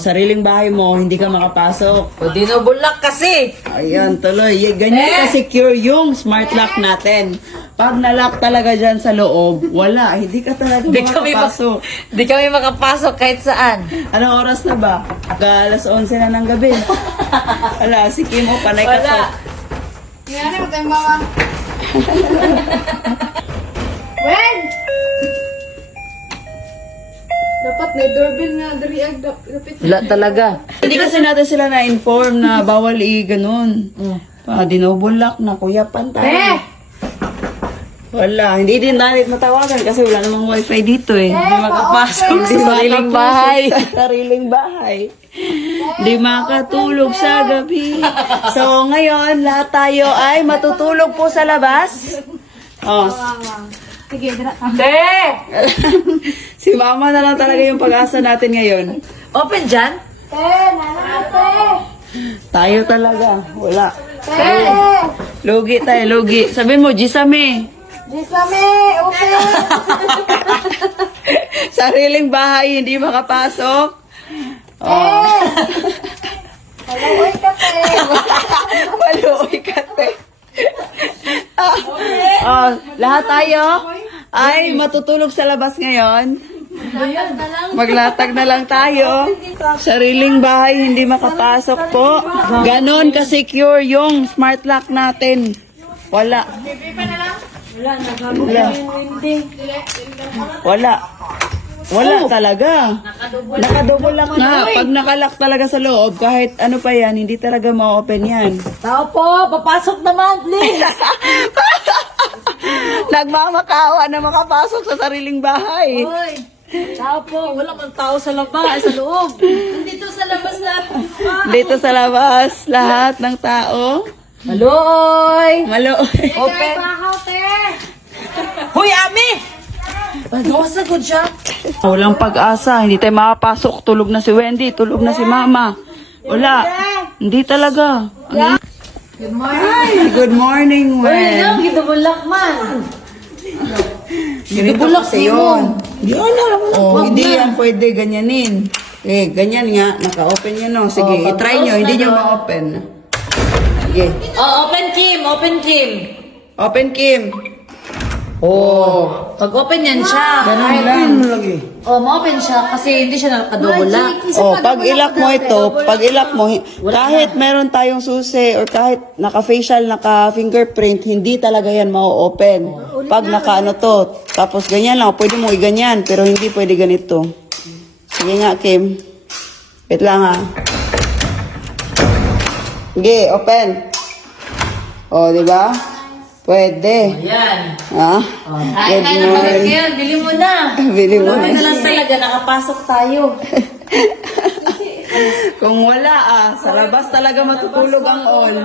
sariling bahay mo, hindi ka makapasok. O, dinubulak kasi. Ayan, tuloy. Ganyan ka-secure yung smart lock natin. Pag na-lock talaga dyan sa loob, wala. Hindi ka talaga makapasok. Di kami makapasok kahit saan. Anong oras na ba? Alas 11 na ng gabi. Wala, si Kim, panay ka to. Yan, huwag tayong mga... Wen! Dapat may doorbell nga dari dapat. Wala talaga. Hindi kasi natin sila na-inform na bawal ganun. Dinobulak na, kuya pantay. Wala, hindi din natin matawagan kasi wala namang wifi dito eh. Hindi makapasok sa Sariling bahay. Sa sariling bahay. Hindi makatulog sa gabi. So ngayon, lahat tayo ay matutulog po sa labas. Oh. Sige, dira. Si mama na lang talaga yung pag-asa natin ngayon. Open dyan? Tayo talaga. Wala. Te! Lugi tayo, lugi. Sabihin mo, Jisame. Jisame! Okay! Sariling bahay, hindi makapasok. Oh. Maluoy ka, te! Maluoy ka, te. Oh, lahat tayo ay matutulog sa labas ngayon. Maglatag na lang tayo. Sariling bahay, hindi makapasok po. Ganon ka-secure yung smart lock natin. Wala. Wala. Wala talaga. Nakadouble lock na. Pag nakalock talaga sa loob, kahit ano pa yan, hindi talaga ma-open yan. Tao po, papasok naman, please. Nagmamakawa na makapasok sa sariling bahay. Hoy, tao po, wala man tao sa labas, sa loob. Nandito sa labas na. Dito sa labas, lahat ng tao. Maloy! Maluoy. Open. Bahaw, te! Hoy, Ami! Gawas na good siya. Walang pag-asa. Hindi tayo makapasok. Tulog na si Wendy. Tulog na si Mama. Wala. Hindi talaga. Good morning! Ay, good morning, Wen. Gitubulak man. Ganito kasi yun. Oh, hindi yan pwede ganyanin. Ganyan nga. Naka-open yun, no? Sige, itry nyo. Hindi nyo ma-open. Sige. Oh, open Kim, open Kim. Open, Kim. Oh. Pag open yan siya. Ganun lang. Oh, ma-open siya kasi hindi siya nakadubulak. Oh, pag ilak mo ito, pag ilak mo, kahit meron tayong susi or kahit naka-facial, naka-fingerprint, hindi talaga yan ma-open. Pag naka-ano to, tapos ganyan lang, pwede mo i-ganyan, pero hindi pwede ganito. Sige nga, Kim. Wait lang ha. Sige, open. Oh, di ba? Pwede. Yan. Ha? Ay, kaya na pagod ngayon, bili mo na. Bili mo Buti na na. lang talaga, nakapasok tayo. Kung wala sa labas talaga matutulog ang all.